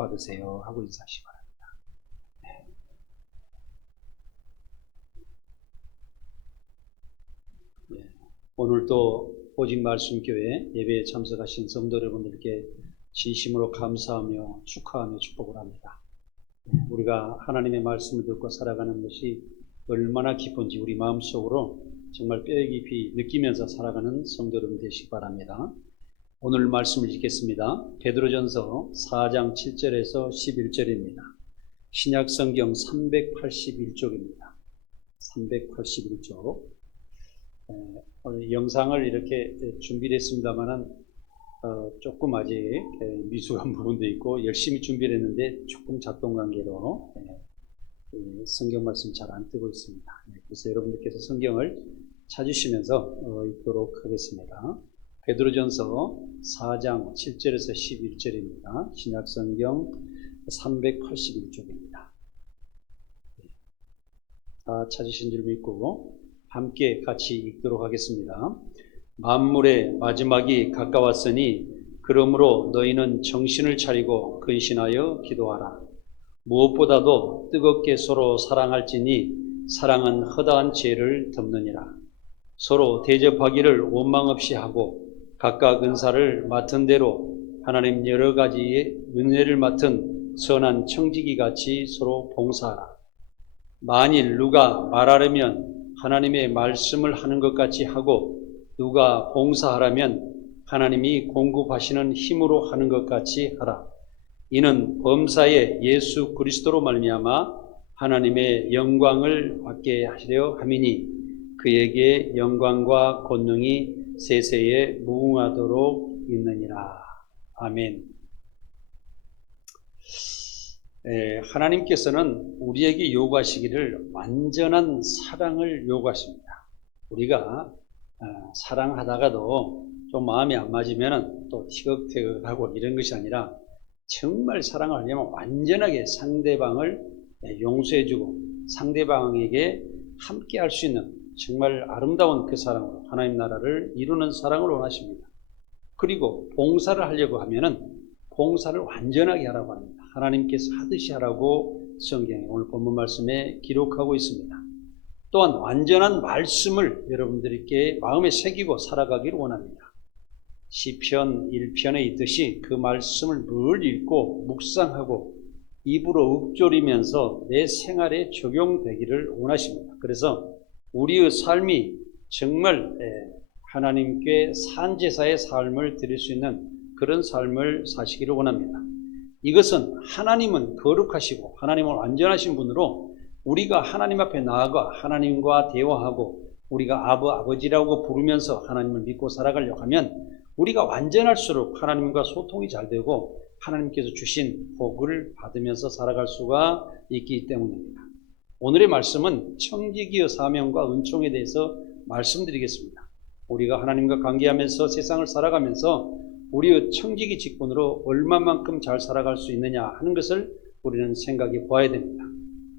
받으세요 하고 인사하시기 바랍니다. 네. 오늘도 오직 말씀 교회 예배에 참석하신 성도 여러분들께 진심으로 감사하며 축하하며 축복을 합니다. 우리가 하나님의 말씀을 듣고 살아가는 것이 얼마나 기쁜지 우리 마음속으로 정말 뼈 깊이 느끼면서 살아가는 성도 여러분 되시기 바랍니다. 오늘 말씀을 읽겠습니다. 베드로전서 4장 7절에서 11절입니다. 신약성경 381쪽입니다. 381쪽. 오늘 영상을 이렇게 준비를 했습니다만은 조금 아직 미숙한 부분도 있고 열심히 준비를 했는데 조금 작동 관계로 성경 말씀 잘 안 뜨고 있습니다. 그래서 여러분들께서 성경을 찾으시면서 읽도록 하겠습니다. 베드로전서 4장 7절에서 11절입니다. 신약성경 381쪽입니다. 다 찾으신 줄 믿고 함께 같이 읽도록 하겠습니다. 만물의 마지막이 가까웠으니 그러므로 너희는 정신을 차리고 근신하여 기도하라. 무엇보다도 뜨겁게 서로 사랑할지니 사랑은 허다한 죄를 덮느니라. 서로 대접하기를 원망 없이 하고 각각 은사를 맡은 대로 하나님 여러 가지의 은혜를 맡은 선한 청지기 같이 서로 봉사하라. 만일 누가 말하려면 하나님의 말씀을 하는 것 같이 하고 누가 봉사하라면 하나님이 공급하시는 힘으로 하는 것 같이 하라. 이는 범사에 예수 그리스도로 말미암아 하나님의 영광을 받게 하시려 함이니 그에게 영광과 권능이 세세에 무궁하도록 있느니라. 아멘. 하나님께서는 우리에게 요구하시기를 완전한 사랑을 요구하십니다. 우리가 사랑하다가도 좀 마음이 안 맞으면 또 티격태격하고 이런 것이 아니라 정말 사랑을 하려면 완전하게 상대방을 용서해주고 상대방에게 함께 할 수 있는 정말 아름다운 그 사랑으로 하나님 나라를 이루는 사랑을 원하십니다. 그리고 봉사를 하려고 하면은 봉사를 완전하게 하라고 합니다. 하나님께서 하듯이 하라고 성경에 오늘 본문 말씀에 기록하고 있습니다. 또한 완전한 말씀을 여러분들께 마음에 새기고 살아가기를 원합니다. 시편 1편에 있듯이 그 말씀을 늘 읽고 묵상하고 입으로 읊조리면서 내 생활에 적용되기를 원하십니다. 그래서 우리의 삶이 정말 하나님께 산제사의 삶을 드릴 수 있는 그런 삶을 사시기를 원합니다. 이것은 하나님은 거룩하시고 하나님은 완전하신 분으로 우리가 하나님 앞에 나아가 하나님과 대화하고 우리가 아버지라고 부르면서 하나님을 믿고 살아가려고 하면 우리가 완전할수록 하나님과 소통이 잘 되고 하나님께서 주신 복을 받으면서 살아갈 수가 있기 때문입니다. 오늘의 말씀은 청지기의 사명과 은총에 대해서 말씀드리겠습니다. 우리가 하나님과 관계하면서 세상을 살아가면서 우리의 청지기 직분으로 얼마만큼 잘 살아갈 수 있느냐 하는 것을 우리는 생각해 보아야 됩니다.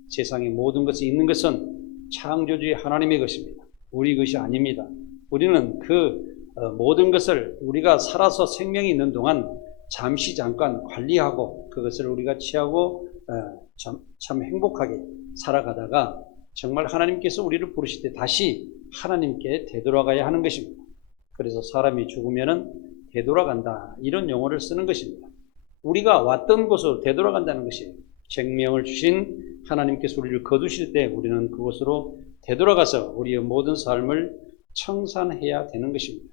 세상의 모든 것이 있는 것은 창조주의 하나님의 것입니다. 우리 것이 아닙니다. 우리는 그 모든 것을 우리가 살아서 생명이 있는 동안 잠깐 관리하고 그것을 우리가 취하고 참 행복하게 살아가다가 정말 하나님께서 우리를 부르실 때 다시 하나님께 되돌아가야 하는 것입니다. 그래서 사람이 죽으면은 되돌아간다 이런 용어를 쓰는 것입니다. 우리가 왔던 곳으로 되돌아간다는 것이 생명을 주신 하나님께서 우리를 거두실 때 우리는 그곳으로 되돌아가서 우리의 모든 삶을 청산해야 되는 것입니다.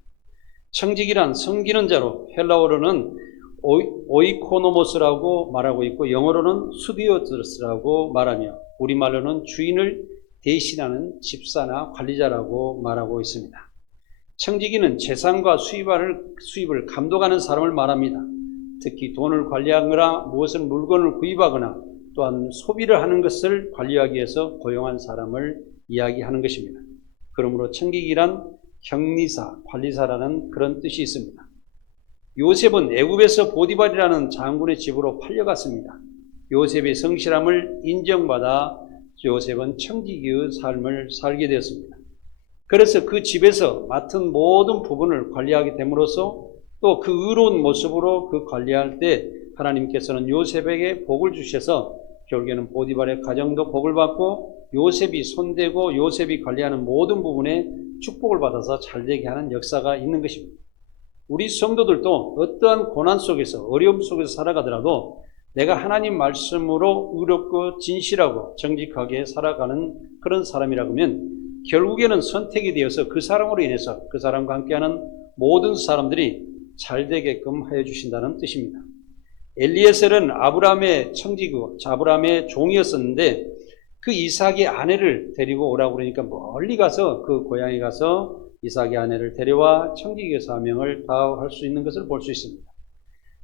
청지기란 섬기는 자로 헬라어로는 오이코노모스라고 말하고 있고 영어로는 수디오드스라고 말하며 우리말로는 주인을 대신하는 집사나 관리자라고 말하고 있습니다. 청지기는 재산과 수입을 감독하는 사람을 말합니다. 특히 돈을 관리하거나 무엇을 물건을 구입하거나 또한 소비를 하는 것을 관리하기 위해서 고용한 사람을 이야기하는 것입니다. 그러므로 청지기란 경리사, 관리사라는 그런 뜻이 있습니다. 요셉은 애굽에서 보디발이라는 장군의 집으로 팔려갔습니다. 요셉의 성실함을 인정받아 요셉은 청지기의 삶을 살게 되었습니다. 그래서 그 집에서 맡은 모든 부분을 관리하게 됨으로써 또 그 의로운 모습으로 그 관리할 때 하나님께서는 요셉에게 복을 주셔서 결국에는 보디발의 가정도 복을 받고 요셉이 손대고 요셉이 관리하는 모든 부분에 축복을 받아서 잘되게 하는 역사가 있는 것입니다. 우리 성도들도 어떠한 고난 속에서 어려움 속에서 살아가더라도 내가 하나님 말씀으로 의롭고 진실하고 정직하게 살아가는 그런 사람이라고 하면 결국에는 선택이 되어서 그 사람으로 인해서 그 사람과 함께하는 모든 사람들이 잘되게끔 하여 주신다는 뜻입니다. 엘리에셀은 아브라함의 청지기고 아브라함의 종이었었는데 그 이삭의 아내를 데리고 오라고 그러니까 멀리 가서 그 고향에 가서 이삭의 아내를 데려와 청지기 사명을 다할 수 있는 것을 볼 수 있습니다.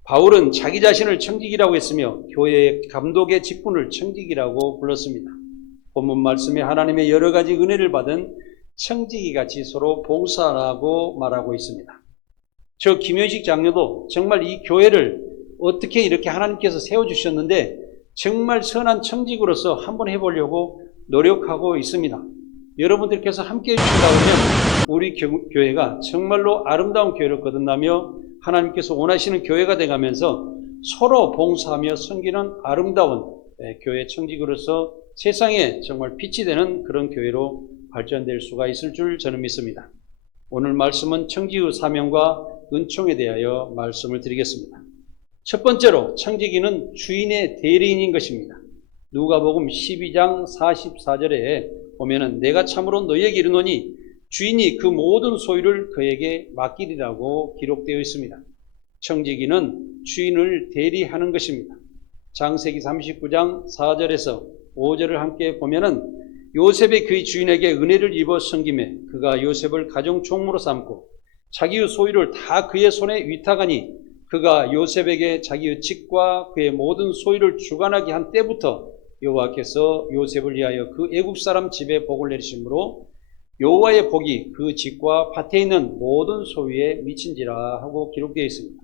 바울은 자기 자신을 청지기라고 했으며 교회의 감독의 직분을 청지기라고 불렀습니다. 본문 말씀에 하나님의 여러 가지 은혜를 받은 청지기같이 서로 봉사하라고 말하고 있습니다. 저 김현식 장로도 정말 이 교회를 어떻게 이렇게 하나님께서 세워주셨는데 정말 선한 청지기로서 한번 해보려고 노력하고 있습니다. 여러분들께서 함께 해주신다고 하면 우리 교회가 정말로 아름다운 교회를 거듭나며 하나님께서 원하시는 교회가 돼가면서 서로 봉사하며 섬기는 아름다운 교회 청지기로서 세상에 정말 빛이 되는 그런 교회로 발전될 수가 있을 줄 저는 믿습니다. 오늘 말씀은 청지기 사명과 은총에 대하여 말씀을 드리겠습니다. 첫 번째로 청지기는 주인의 대리인인 것입니다. 누가복음 12장 44절에 보면은 내가 참으로 너희에게 이르노니 주인이 그 모든 소유를 그에게 맡기리라고 기록되어 있습니다. 청지기는 주인을 대리하는 것입니다. 창세기 39장 4절에서 5절을 함께 보면은 요셉이 그의 주인에게 은혜를 입어 섬김에 그가 요셉을 가정 총무로 삼고 자기의 소유를 다 그의 손에 위탁하니 그가 요셉에게 자기의 직과 그의 모든 소유를 주관하게 한 때부터 여호와께서 요셉을 위하여 그 애국 사람 집에 복을 내리심으로 여호와의 복이 그 집과 밭에 있는 모든 소유에 미친지라 하고 기록되어 있습니다.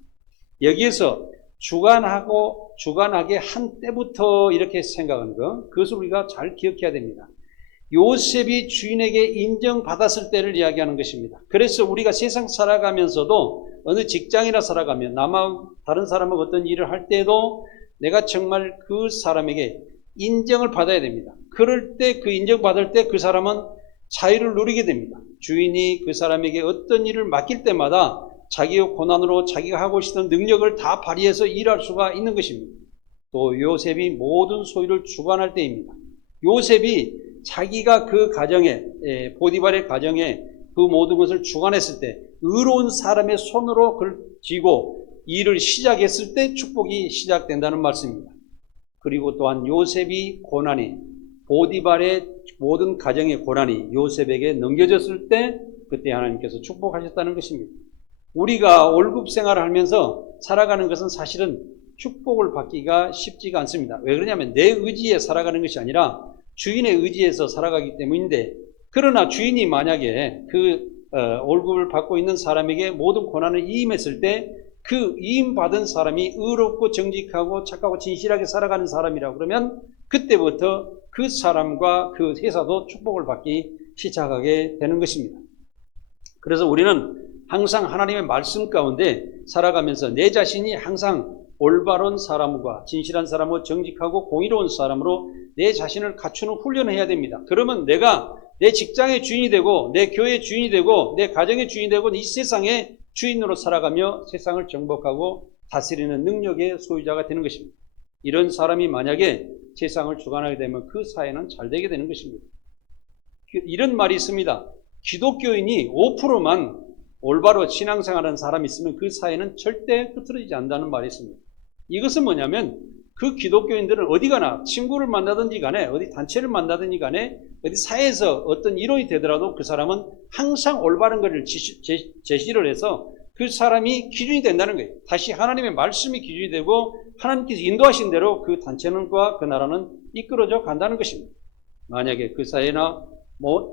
여기에서 주관하게 한 때부터 이렇게 생각하는 것, 그것을 우리가 잘 기억해야 됩니다. 요셉이 주인에게 인정받았을 때를 이야기하는 것입니다. 그래서 우리가 세상 살아가면서도 어느 직장이나 살아가면 다른 사람하고 어떤 일을 할 때도 내가 정말 그 사람에게 인정을 받아야 됩니다. 그럴 때 그 인정받을 때 그 사람은 자유를 누리게 됩니다. 주인이 그 사람에게 어떤 일을 맡길 때마다 자기의 고난으로 자기가 하고 싶은 능력을 다 발휘해서 일할 수가 있는 것입니다. 또 요셉이 모든 소유를 주관할 때입니다. 요셉이 자기가 그 가정에 보디발의 가정에 그 모든 것을 주관했을 때 의로운 사람의 손으로 그걸 쥐고 일을 시작했을 때 축복이 시작된다는 말씀입니다. 그리고 또한 요셉이 고난이 보디발의 모든 가정의 고난이 요셉에게 넘겨졌을 때 그때 하나님께서 축복하셨다는 것입니다. 우리가 월급 생활을 하면서 살아가는 것은 사실은 축복을 받기가 쉽지가 않습니다. 왜 그러냐면 내 의지에 살아가는 것이 아니라 주인의 의지에서 살아가기 때문인데, 그러나 주인이 만약에 월급을 받고 있는 사람에게 모든 고난을 이임했을 때 그 이임받은 사람이 의롭고 정직하고 착하고 진실하게 살아가는 사람이라고 그러면 그때부터 그 사람과 그 회사도 축복을 받기 시작하게 되는 것입니다. 그래서 우리는 항상 하나님의 말씀 가운데 살아가면서 내 자신이 항상 올바른 사람과 진실한 사람과 정직하고 공의로운 사람으로 내 자신을 갖추는 훈련을 해야 됩니다. 그러면 내가 내 직장의 주인이 되고 내 교회의 주인이 되고 내 가정의 주인이 되고 이 세상의 주인으로 살아가며 세상을 정복하고 다스리는 능력의 소유자가 되는 것입니다. 이런 사람이 만약에 세상을 주관하게 되면 그 사회는 잘 되게 되는 것입니다. 이런 말이 있습니다. 기독교인이 5%만 올바로 신앙생활하는 사람이 있으면 그 사회는 절대 흐트러지지 않는다는 말이 있습니다. 이것은 뭐냐면 그 기독교인들은 어디 가나 친구를 만나든지 간에 어디 단체를 만나든지 간에 어디 사회에서 어떤 이론이 되더라도 그 사람은 항상 올바른 것을 제시를 해서 그 사람이 기준이 된다는 거예요. 다시 하나님의 말씀이 기준이 되고 하나님께서 인도하신 대로 그 단체는과 그 나라는 이끌어져 간다는 것입니다. 만약에 그 사회나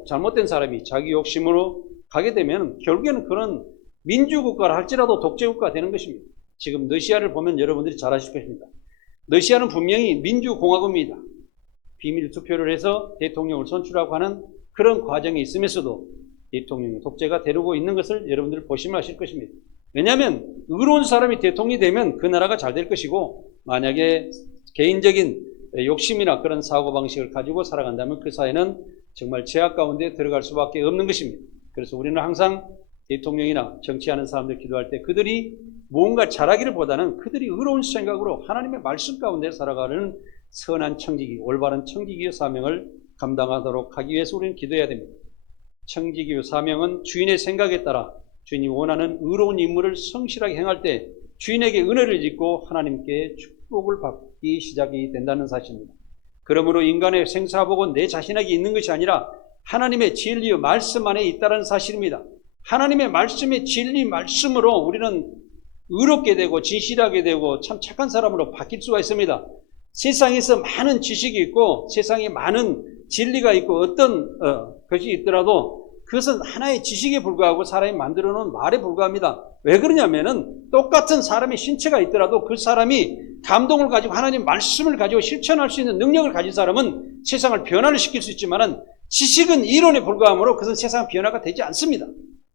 잘못된 사람이 자기 욕심으로 가게 되면 결국에는 그런 민주국가를 할지라도 독재국가가 되는 것입니다. 지금 러시아를 보면 여러분들이 잘 아실 것입니다. 러시아는 분명히 민주공화국입니다. 비밀 투표를 해서 대통령을 선출하고 하는 그런 과정이 있으면서도 대통령이 독재가 되고 있는 것을 여러분들 보시면 아실 것입니다. 왜냐하면 의로운 사람이 대통령이 되면 그 나라가 잘 될 것이고 만약에 개인적인 욕심이나 그런 사고방식을 가지고 살아간다면 그 사회는 정말 죄악 가운데 들어갈 수밖에 없는 것입니다. 그래서 우리는 항상 대통령이나 정치하는 사람들 기도할 때 그들이 뭔가 잘하기를 보다는 그들이 의로운 생각으로 하나님의 말씀 가운데 살아가는 선한 청지기, 올바른 청지기의 사명을 감당하도록 하기 위해서 우리는 기도해야 됩니다. 청지기의 사명은 주인의 생각에 따라 주인이 원하는 의로운 임무를 성실하게 행할 때 주인에게 은혜를 짓고 하나님께 축복을 받기 시작이 된다는 사실입니다. 그러므로 인간의 생사복은 내 자신에게 있는 것이 아니라 하나님의 진리의 말씀 안에 있다는 사실입니다. 하나님의 말씀의 진리 말씀으로 우리는 의롭게 되고 진실하게 되고 참 착한 사람으로 바뀔 수가 있습니다. 세상에서 많은 지식이 있고 세상에 많은 진리가 있고 어떤 것이 있더라도 그것은 하나의 지식에 불과하고 사람이 만들어 놓은 말에 불과합니다. 왜 그러냐면은 똑같은 사람의 신체가 있더라도 그 사람이 감동을 가지고 하나님 말씀을 가지고 실천할 수 있는 능력을 가진 사람은 세상을 변화를 시킬 수 있지만은 지식은 이론에 불과하므로 그것은 세상 변화가 되지 않습니다.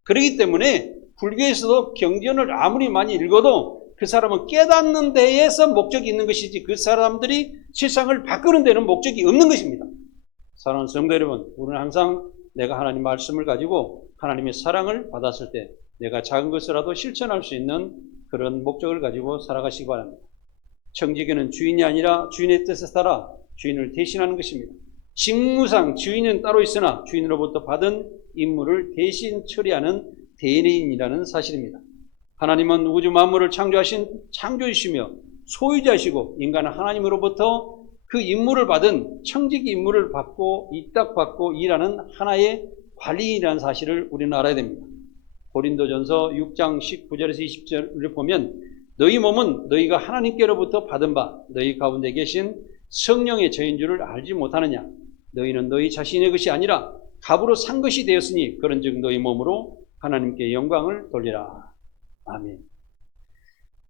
그렇기 때문에 불교에서도 경전을 아무리 많이 읽어도 그 사람은 깨닫는 데에서 목적이 있는 것이지 그 사람들이 세상을 바꾸는 데는 목적이 없는 것입니다. 사랑하는 성도 여러분, 우리는 항상 내가 하나님 말씀을 가지고 하나님의 사랑을 받았을 때 내가 작은 것이라도 실천할 수 있는 그런 목적을 가지고 살아가시기 바랍니다. 청지기는 주인이 아니라 주인의 뜻에 따라 주인을 대신하는 것입니다. 직무상 주인은 따로 있으나 주인으로부터 받은 임무를 대신 처리하는 대리인이라는 사실입니다. 하나님은 우주 만물을 창조하신 창조주시며 소유자시고 인간은 하나님으로부터 그 임무를 받은 청지기 임무를 받고 이딱받고 일하는 하나의 관리인이라는 사실을 우리는 알아야 됩니다. 고린도전서 6장 19절에서 20절을 보면 너희 몸은 너희가 하나님께로부터 받은 바 너희 가운데 계신 성령의 저인 줄을 알지 못하느냐. 너희는 너희 자신의 것이 아니라 값으로 산 것이 되었으니 그런즉 너희 몸으로 하나님께 영광을 돌리라. 아멘.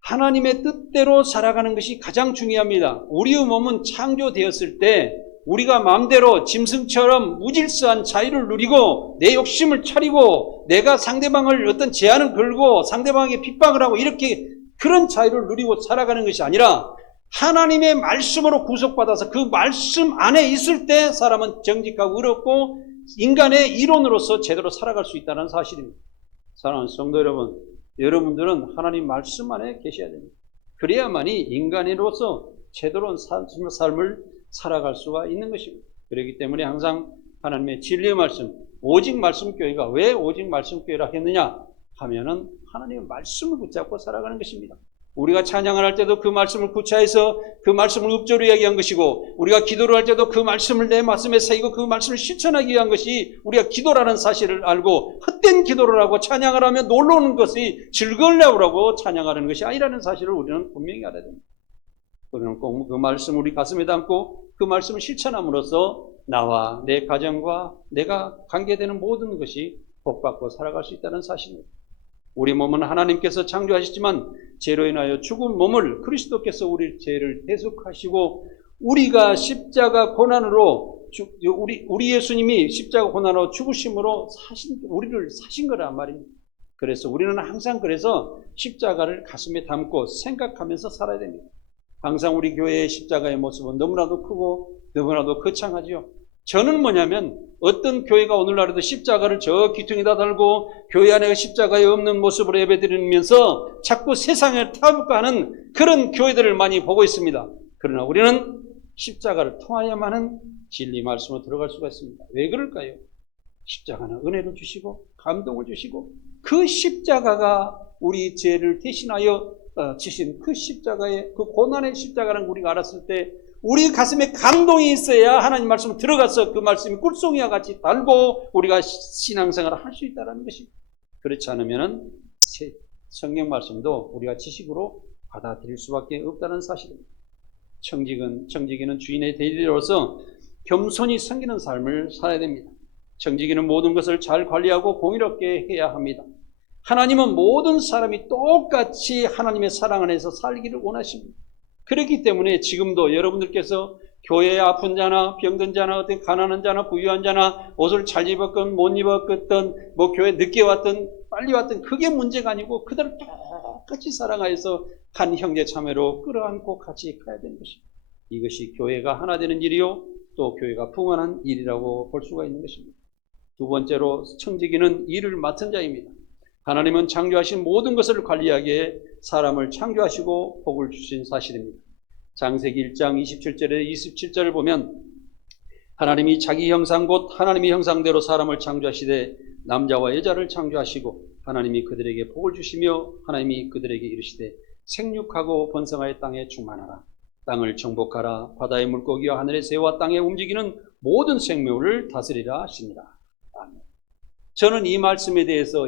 하나님의 뜻대로 살아가는 것이 가장 중요합니다. 우리의 몸은 창조되었을 때 우리가 마음대로 짐승처럼 무질서한 자유를 누리고 내 욕심을 차리고 내가 상대방을 어떤 제한을 걸고 상대방에게 핍박을 하고 이렇게 그런 자유를 누리고 살아가는 것이 아니라 하나님의 말씀으로 구속받아서 그 말씀 안에 있을 때 사람은 정직하고 의롭고 인간의 이론으로서 제대로 살아갈 수 있다는 사실입니다. 사랑하는 성도 여러분, 여러분들은 하나님 말씀 안에 계셔야 됩니다. 그래야만이 인간으로서 제대로 삶을 살아갈 수가 있는 것입니다. 그렇기 때문에 항상 하나님의 진리의 말씀, 오직 말씀 교회가 왜 오직 말씀 교회라 했느냐 하면은 하나님의 말씀을 붙잡고 살아가는 것입니다. 우리가 찬양을 할 때도 그 말씀을 구차해서 그 말씀을 읍조로 이야기한 것이고 우리가 기도를 할 때도 그 말씀을 내 말씀에 새기고 그 말씀을 실천하기 위한 것이 우리가 기도라는 사실을 알고 헛된 기도를 하고 찬양을 하며 놀러오는 것이 즐거우려고 하고 찬양하는 것이 아니라는 사실을 우리는 분명히 알아야 됩니다. 우리는 꼭 그 말씀을 우리 가슴에 담고 그 말씀을 실천함으로써 나와 내 가정과 내가 관계되는 모든 것이 복받고 살아갈 수 있다는 사실입니다. 우리 몸은 하나님께서 창조하셨지만 죄로 인하여 죽은 몸을 그리스도께서 우리 죄를 대속하시고 우리가 십자가 고난으로 우리 예수님이 십자가 고난으로 죽으심으로 우리를 사신 거란 말입니다. 그래서 우리는 항상 그래서 십자가를 가슴에 담고 생각하면서 살아야 됩니다. 항상 우리 교회의 십자가의 모습은 너무나도 크고 너무나도 거창하지요. 저는 뭐냐면 어떤 교회가 오늘날에도 십자가를 저 귀퉁이다 달고 교회 안에 십자가에 없는 모습으로 예배드리면서 자꾸 세상에 타협하는 그런 교회들을 많이 보고 있습니다. 그러나 우리는 십자가를 통하여만은 진리 말씀으로 들어갈 수가 있습니다. 왜 그럴까요? 십자가는 은혜를 주시고 감동을 주시고 그 십자가가 우리 죄를 대신하여 지신 그 십자가의 그 고난의 십자가라는 우리가 알았을 때 우리 가슴에 감동이 있어야 하나님 말씀을 들어가서 그 말씀이 꿀송이와 같이 달고 우리가 신앙생활을 할 수 있다는 것입니다. 그렇지 않으면 성경 말씀도 우리가 지식으로 받아들일 수밖에 없다는 사실입니다. 청지기는 주인의 대리로서 겸손히 섬기는 삶을 살아야 됩니다. 청지기는 모든 것을 잘 관리하고 공의롭게 해야 합니다. 하나님은 모든 사람이 똑같이 하나님의 사랑 안에서 살기를 원하십니다. 그렇기 때문에 지금도 여러분들께서 교회에 아픈 자나 병든 자나 어떤 가난한 자나 부유한 자나 옷을 잘 입었건 못 입었건 뭐 교회 늦게 왔던 빨리 왔던 그게 문제가 아니고 그들을 똑같이 사랑하여서 한 형제 참회로 끌어안고 같이 가야 되는 것입니다. 이것이 교회가 하나 되는 일이요, 또 교회가 풍성한 일이라고 볼 수가 있는 것입니다. 두 번째로 청지기는 일을 맡은 자입니다. 하나님은 창조하신 모든 것을 관리하기에 사람을 창조하시고 복을 주신 사실입니다. 창세기 1장 27절에 27절을 보면 하나님이 자기 형상 곧 하나님의 형상대로 사람을 창조하시되 남자와 여자를 창조하시고 하나님이 그들에게 복을 주시며 하나님이 그들에게 이르시되 생육하고 번성하여 땅에 충만하라. 땅을 정복하라. 바다의 물고기와 하늘의 새와 땅에 움직이는 모든 생명을 다스리라 하십니다. 아멘. 저는 이 말씀에 대해서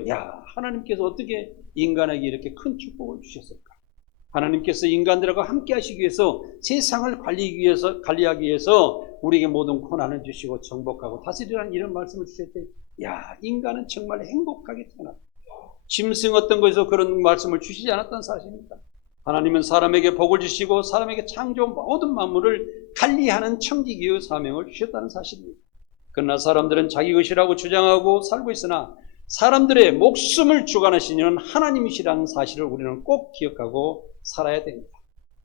하나님께서 어떻게 인간에게 이렇게 큰 축복을 주셨을까? 하나님께서 인간들과 함께 하시기 위해서 세상을 관리하기 위해서 우리에게 모든 고난을 주시고 정복하고 다스리라는 이런 말씀을 주실 때 인간은 정말 행복하게 태어났다. 짐승 어떤 것에서 그런 말씀을 주시지 않았던 사실입니다. 하나님은 사람에게 복을 주시고 사람에게 창조한 모든 만물을 관리하는 청지기의 사명을 주셨다는 사실입니다. 그러나 사람들은 자기 것이라고 주장하고 살고 있으나 사람들의 목숨을 주관하시는 이는 하나님이시라는 사실을 우리는 꼭 기억하고 살아야 됩니다.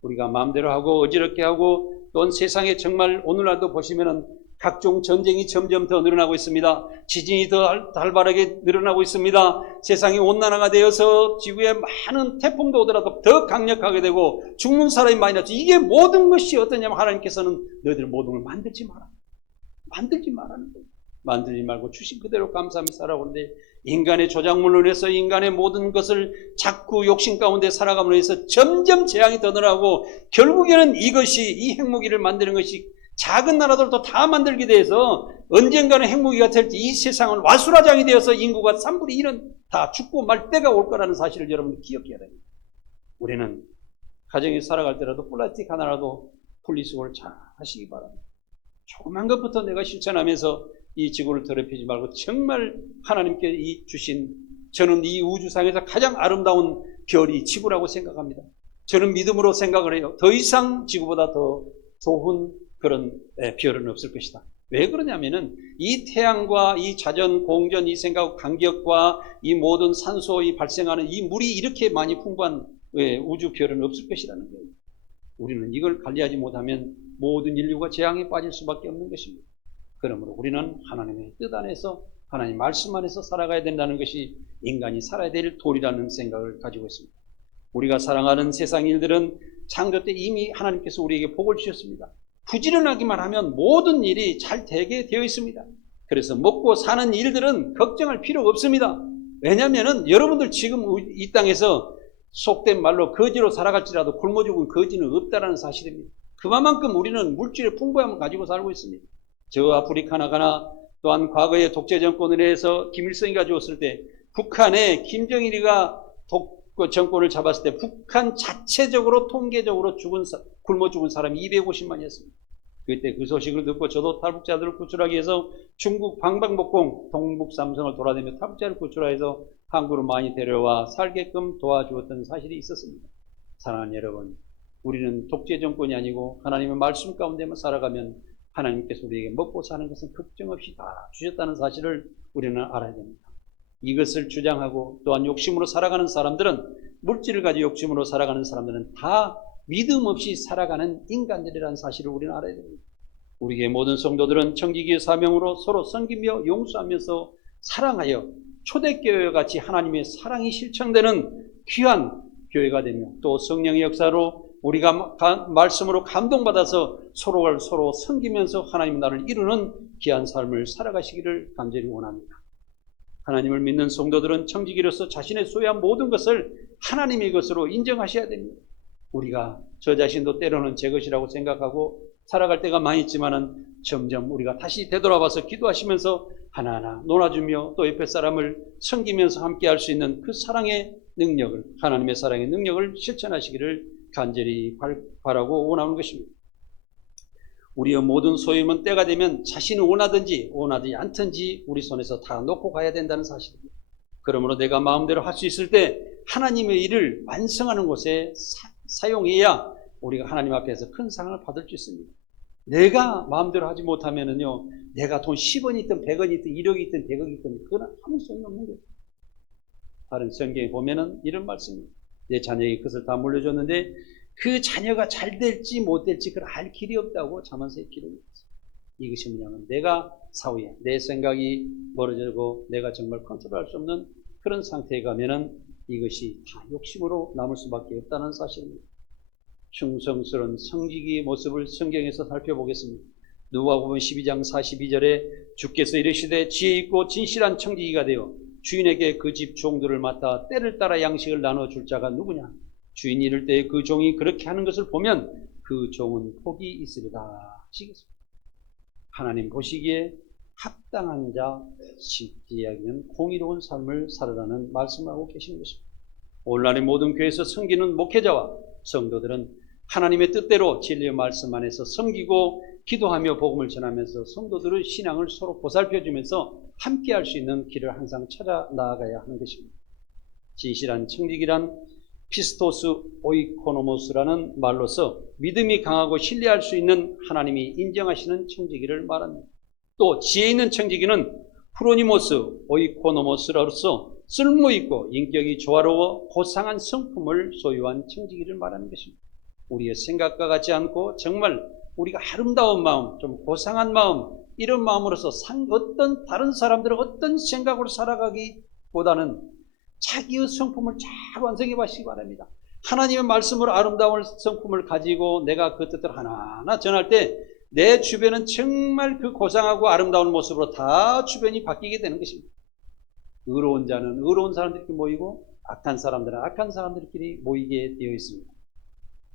우리가 마음대로 하고 어지럽게 하고 또한 세상에 정말 오늘날도 보시면은 각종 전쟁이 점점 더 늘어나고 있습니다. 지진이 더 활발하게 늘어나고 있습니다. 세상이 온난화가 되어서 지구에 많은 태풍도 오더라도 더 강력하게 되고 죽는 사람이 많이 나죠. 이게 모든 것이 어떠냐면 하나님께서는 너희들 모든 걸 만들지 마라. 만들지 말라는 거예요. 만들지 말고 주신 그대로 감사하며 살아오는데 인간의 조작물로 인해서 인간의 모든 것을 자꾸 욕심 가운데 살아감으로 해서 점점 재앙이 더 늘어나고 결국에는 이것이 이 핵무기를 만드는 것이 작은 나라들도 다 만들게 돼서 언젠가는 핵무기가 될지 이 세상은 와수라장이 되어서 인구가 3분의 1은 다 죽고 말 때가 올 거라는 사실을 여러분 기억해야 됩니다. 우리는 가정에 살아갈 때라도 플라스틱 하나라도 분리수거를 잘 하시기 바랍니다. 조그만 것부터 내가 실천하면서 이 지구를 더럽히지 말고 정말 하나님께 주신 저는 이 우주상에서 가장 아름다운 별이 지구라고 생각합니다. 저는 믿음으로 생각을 해요. 더 이상 지구보다 더 좋은 그런 별은 없을 것이다. 왜 그러냐면은 이 태양과 이 자전, 공전, 이 생각, 간격과 이 모든 산소 이 발생하는 이 물이 이렇게 많이 풍부한 우주 별은 없을 것이라는 거예요. 우리는 이걸 관리하지 못하면 모든 인류가 재앙에 빠질 수밖에 없는 것입니다. 그러므로 우리는 하나님의 뜻 안에서 하나님 말씀 안에서 살아가야 된다는 것이 인간이 살아야 될 도리라는 생각을 가지고 있습니다. 우리가 사랑하는 세상 일들은 창조 때 이미 하나님께서 우리에게 복을 주셨습니다. 부지런하기만 하면 모든 일이 잘 되게 되어 있습니다. 그래서 먹고 사는 일들은 걱정할 필요가 없습니다. 왜냐하면 여러분들 지금 이 땅에서 속된 말로 거지로 살아갈지라도 굶어 죽은 거지는 없다는 사실입니다. 그만큼 우리는 물질의 풍부함을 가지고 살고 있습니다. 저 아프리카 나가나 또한 과거에 독재 정권을 해서 김일성이 가져왔을 때 북한에 김정일이가 정권을 잡았을 때 북한 자체적으로 통계적으로 굶어 죽은 사람이 250만이었습니다. 그때 그 소식을 듣고 저도 탈북자들을 구출하기 위해서 중국 방방곡곡 동북 삼성을 돌아다니며 탈북자를 구출해서 한국으로 많이 데려와 살게끔 도와주었던 사실이 있었습니다. 사랑하는 여러분, 우리는 독재 정권이 아니고 하나님의 말씀 가운데만 살아가면 하나님께서 우리에게 먹고 사는 것은 걱정 없이 다 주셨다는 사실을 우리는 알아야 됩니다. 이것을 주장하고 또한 욕심으로 살아가는 사람들은 물질을 가지고 욕심으로 살아가는 사람들은 다 믿음 없이 살아가는 인간들이라는 사실을 우리는 알아야 됩니다. 우리의 모든 성도들은 청지기의 사명으로 서로 섬기며 용서하면서 사랑하여 초대교회와 같이 하나님의 사랑이 실천되는 귀한 교회가 되며 또 성령의 역사로 우리가 말씀으로 감동받아서 서로가 서로 섬기면서 하나님 나라를 이루는 귀한 삶을 살아가시기를 간절히 원합니다. 하나님을 믿는 성도들은 청지기로서 자신의 소유한 모든 것을 하나님의 것으로 인정하셔야 됩니다. 우리가 저 자신도 때로는 제 것이라고 생각하고 살아갈 때가 많이 있지만은 점점 우리가 다시 되돌아봐서 기도하시면서 하나하나 놀아주며 또 옆에 사람을 섬기면서 함께 할 수 있는 그 사랑의 능력을, 하나님의 사랑의 능력을 실천하시기를 간절히 바라고 원하는 것입니다. 우리의 모든 소유는 때가 되면 자신이 원하든지 원하지 않든지 우리 손에서 다 놓고 가야 된다는 사실입니다. 그러므로 내가 마음대로 할 수 있을 때 하나님의 일을 완성하는 곳에 사용해야 우리가 하나님 앞에서 큰 상을 받을 수 있습니다. 내가 마음대로 하지 못하면은요, 내가 돈 10원이 있든 100원이 있든 1억이 있든 100억이 있든 그건 아무 소용이 없는 거예요. 다른 성경에 보면은 이런 말씀입니다. 내 자녀에게 그것을 다 물려줬는데 그 자녀가 잘 될지 못 될지 그걸 알 길이 없다고 자문서에 기록했어요. 이것이 뭐냐면 내가 사후에 내 생각이 멀어지고 내가 정말 컨트롤할 수 없는 그런 상태에 가면은 이것이 다 욕심으로 남을 수밖에 없다는 사실입니다. 충성스러운 성직의 모습을 성경에서 살펴보겠습니다. 누가복음 12장 42절에 주께서 이르시되 지혜 있고 진실한 청지기가 되어 주인에게 그 집 종들을 맡아 때를 따라 양식을 나눠줄 자가 누구냐? 주인이 이를 때 그 종이 그렇게 하는 것을 보면 그 종은 복이 있으리다 하시겠습니다. 하나님 보시기에 합당한 자, 쉽게 이야기하면 공의로운 삶을 살아라는 말씀을 하고 계시는 것입니다. 오늘날의 모든 교회에서 섬기는 목회자와 성도들은 하나님의 뜻대로 진리의 말씀 안에서 섬기고 기도하며 복음을 전하면서 성도들의 신앙을 서로 보살펴주면서 함께 할 수 있는 길을 항상 찾아 나아가야 하는 것입니다. 진실한 청직이란 피스토스 오이코노모스라는 말로서 믿음이 강하고 신뢰할 수 있는 하나님이 인정하시는 청지기를 말합니다. 또 지혜 있는 청지기는 프로니모스 오이코노모스로서 쓸모있고 인격이 조화로워 고상한 성품을 소유한 청지기를 말하는 것입니다. 우리의 생각과 같지 않고 정말 우리가 아름다운 마음, 좀 고상한 마음, 이런 마음으로서 어떤 다른 사람들은 어떤 생각으로 살아가기보다는 자기의 성품을 잘 완성해 보시기 바랍니다. 하나님의 말씀으로 아름다운 성품을 가지고 내가 그 뜻을 하나하나 전할 때 내 주변은 정말 그 고상하고 아름다운 모습으로 다 주변이 바뀌게 되는 것입니다. 의로운 자는 의로운 사람들끼리 모이고 악한 사람들은 악한 사람들끼리 모이게 되어 있습니다.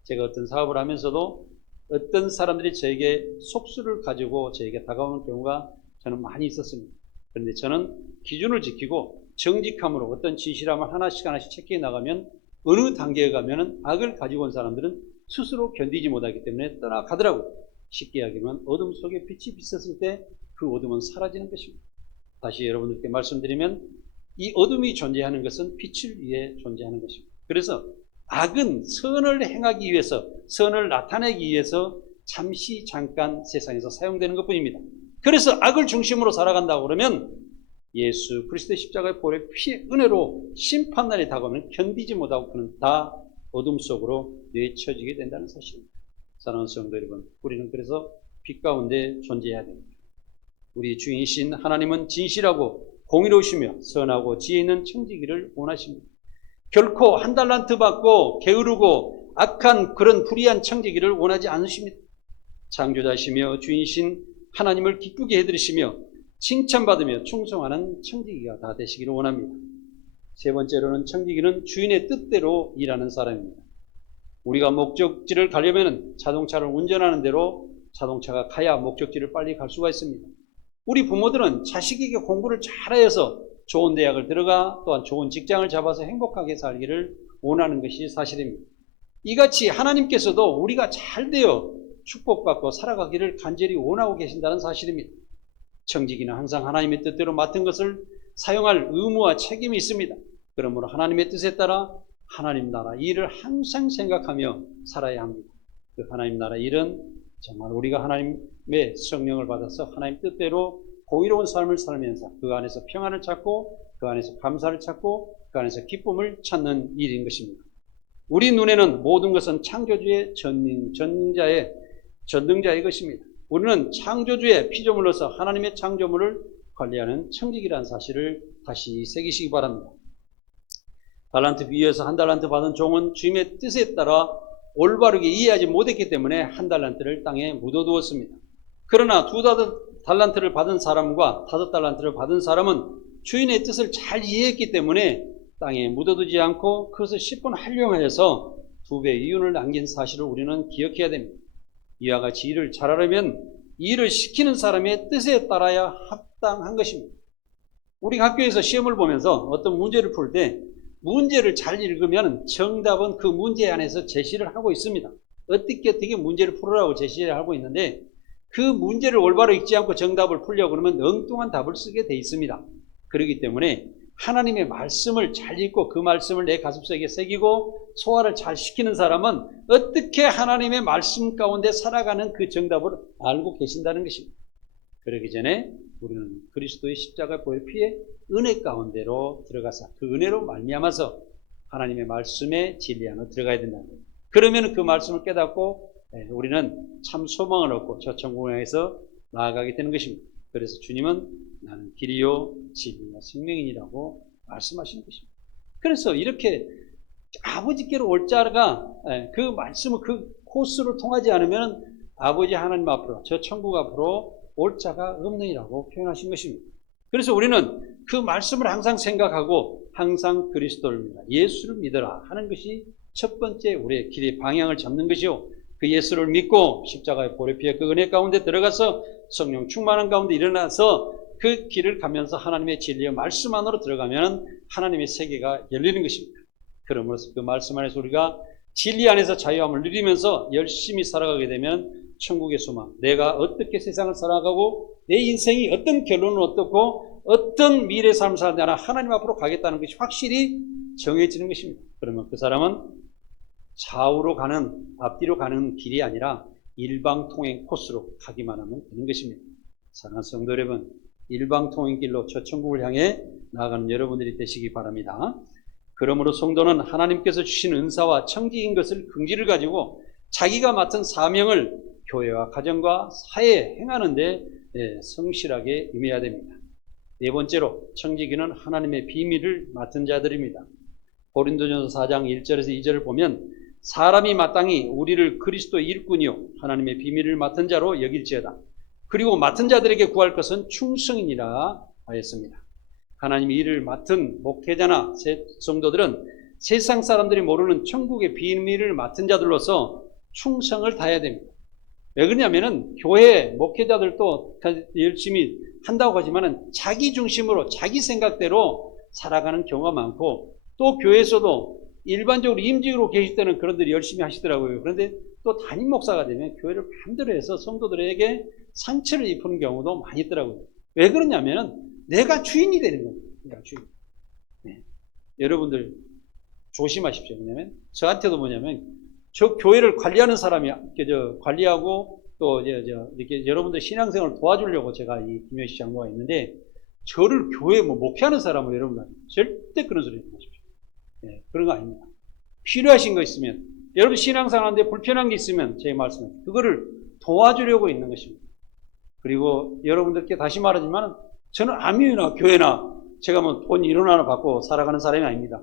제가 어떤 사업을 하면서도 어떤 사람들이 저에게 속수를 가지고 저에게 다가오는 경우가 저는 많이 있었습니다. 그런데 저는 기준을 지키고 정직함으로 어떤 진실함을 하나씩 체크해 나가면 어느 단계에 가면 악을 가지고 온 사람들은 스스로 견디지 못하기 때문에 떠나가더라고요. 쉽게 이야기하면 어둠 속에 빛이 비쳤을 때 그 어둠은 사라지는 것입니다. 다시 여러분들께 말씀드리면 이 어둠이 존재하는 것은 빛을 위해 존재하는 것입니다. 그래서 악은 선을 행하기 위해서, 선을 나타내기 위해서 잠시 잠깐 세상에서 사용되는 것뿐입니다. 그래서 악을 중심으로 살아간다고 그러면 예수 그리스도의 십자가의 보혈의 피의 은혜로 심판날이 다가오면 견디지 못하고 그는 다 어둠 속으로 내쳐지게 된다는 사실입니다. 사랑하는 성도 여러분, 우리는 그래서 빛 가운데 존재해야 됩니다. 우리 주인이신 하나님은 진실하고 공의로우시며 선하고 지혜 있는 청지기를 원하십니다. 결코 한 달란트 받고 게으르고 악한 그런 불의한 청지기를 원하지 않으십니다. 창조자시며 주인이신 하나님을 기쁘게 해드리시며 칭찬받으며 충성하는 청지기가 다 되시기를 원합니다. 세 번째로는 청지기는 주인의 뜻대로 일하는 사람입니다. 우리가 목적지를 가려면 자동차를 운전하는 대로 자동차가 가야 목적지를 빨리 갈 수가 있습니다. 우리 부모들은 자식에게 공부를 잘하여서 좋은 대학을 들어가 또한 좋은 직장을 잡아서 행복하게 살기를 원하는 것이 사실입니다. 이같이 하나님께서도 우리가 잘 되어 축복받고 살아가기를 간절히 원하고 계신다는 사실입니다. 청지기는 항상 하나님의 뜻대로 맡은 것을 사용할 의무와 책임이 있습니다. 그러므로 하나님의 뜻에 따라 하나님 나라 일을 항상 생각하며 살아야 합니다. 그 하나님 나라 일은 정말 우리가 하나님의 성령을 받아서 하나님 뜻대로 공의로운 삶을 살면서 그 안에서 평안을 찾고 그 안에서 감사를 찾고 그 안에서 기쁨을 찾는 일인 것입니다. 우리 눈에는 모든 것은 창조주의 전능자의 것입니다. 우리는 창조주의 피조물로서 하나님의 창조물을 관리하는 청지기라는 사실을 다시 새기시기 바랍니다. 달란트 비유에서 한 달란트 받은 종은 주님의 뜻에 따라 올바르게 이해하지 못했기 때문에 한 달란트를 땅에 묻어두었습니다. 그러나 두 달란트를 받은 사람과 5달란트를 받은 사람은 주인의 뜻을 잘 이해했기 때문에 땅에 묻어두지 않고 그것을 10분 활용하여서 2배의 이윤을 남긴 사실을 우리는 기억해야 됩니다. 이와 같이 일을 잘하려면 일을 시키는 사람의 뜻에 따라야 합당한 것입니다. 우리 학교에서 시험을 보면서 어떤 문제를 풀 때 문제를 잘 읽으면 정답은 그 문제 안에서 제시를 하고 있습니다. 어떻게 문제를 풀으라고 제시를 하고 있는데 그 문제를 올바로 읽지 않고 정답을 풀려고 그러면 엉뚱한 답을 쓰게 돼 있습니다. 그렇기 때문에 하나님의 말씀을 잘 읽고 그 말씀을 내 가슴속에 새기고 소화를 잘 시키는 사람은 어떻게 하나님의 말씀 가운데 살아가는 그 정답을 알고 계신다는 것입니다. 그러기 전에 우리는 그리스도의 십자가 보혈 피의 은혜 가운데로 들어가서 그 은혜로 말미암아서 하나님의 말씀의 진리 안으로 들어가야 된다는 거예요. 그러면 그 말씀을 깨닫고 우리는 참 소망을 얻고 저 천국을 향해서 나아가게 되는 것입니다. 그래서 주님은 나는 길이요 진리요 생명이라고 말씀하시는 것입니다. 그래서 이렇게 아버지께로 올 자가 그 말씀을 그 코스로 통하지 않으면 아버지 하나님 앞으로 저 천국 앞으로 올 자가 없느니라고 표현하신 것입니다. 그래서 우리는 그 말씀을 항상 생각하고 항상 그리스도를 믿어라, 예수를 믿어라 하는 것이 첫 번째 우리의 길의 방향을 잡는 것이요. 그 예수를 믿고 십자가의 보혈 피의 그 은혜 가운데 들어가서 성령 충만한 가운데 일어나서 그 길을 가면서 하나님의 진리의 말씀 안으로 들어가면 하나님의 세계가 열리는 것입니다. 그러므로서 그 말씀 안에서 우리가 진리 안에서 자유함을 누리면서 열심히 살아가게 되면 천국의 소망, 내가 어떻게 세상을 살아가고 내 인생이 어떤 결론은 어떻고 어떤 미래 삶을 살아가나 하나님 앞으로 가겠다는 것이 확실히 정해지는 것입니다. 그러면 그 사람은 좌우로 가는, 앞뒤로 가는 길이 아니라 일방통행 코스로 가기만 하면 되는 것입니다. 사랑하는 성도 여러분, 일방통행길로 저 천국을 향해 나아가는 여러분들이 되시기 바랍니다. 그러므로 성도는 하나님께서 주신 은사와 청지인 것을 긍지를 가지고 자기가 맡은 사명을 교회와 가정과 사회에 행하는 데 성실하게 임해야 됩니다. 네 번째로 청지기는 하나님의 비밀을 맡은 자들입니다. 고린도전서 4장 1절에서 2절을 보면 사람이 마땅히 우리를 그리스도의 일꾼이요 하나님의 비밀을 맡은 자로 여길지어다. 그리고 맡은 자들에게 구할 것은 충성이니라 하였습니다. 하나님이 이를 맡은 목회자나 성도들은 세상 사람들이 모르는 천국의 비밀을 맡은 자들로서 충성을 다해야 됩니다. 왜 그러냐면은 교회 목회자들도 열심히 한다고 하지만은 자기 중심으로 자기 생각대로 살아가는 경우가 많고 또 교회에서도 일반적으로 임직으로 계실 때는 그런들이 열심히 하시더라고요. 그런데 또 담임 목사가 되면 교회를 반대로 해서 성도들에게 상처를 입히는 경우도 많이 있더라고요. 왜 그러냐면은 내가 주인이 되는 거예요. 내가 주인. 네. 여러분들 조심하십시오. 왜냐면 저한테도 뭐냐면 저 교회를 관리하는 사람이 관리하고 또 이렇게 여러분들 신앙생활을 도와주려고 제가 이 김효식 장로가 있는데 저를 교회 목회하는 사람은 여러분 절대 그런 소리 하지 마십시오. 네, 그런 거 아닙니다. 필요하신 거 있으면 여러분 신앙생활하는데 불편한 게 있으면 제 말씀은 그거를 도와주려고 있는 것입니다. 그리고 여러분들께 다시 말하지만 저는 아미나 교회나 제가 뭐 돈 1원 하나 받고 살아가는 사람이 아닙니다.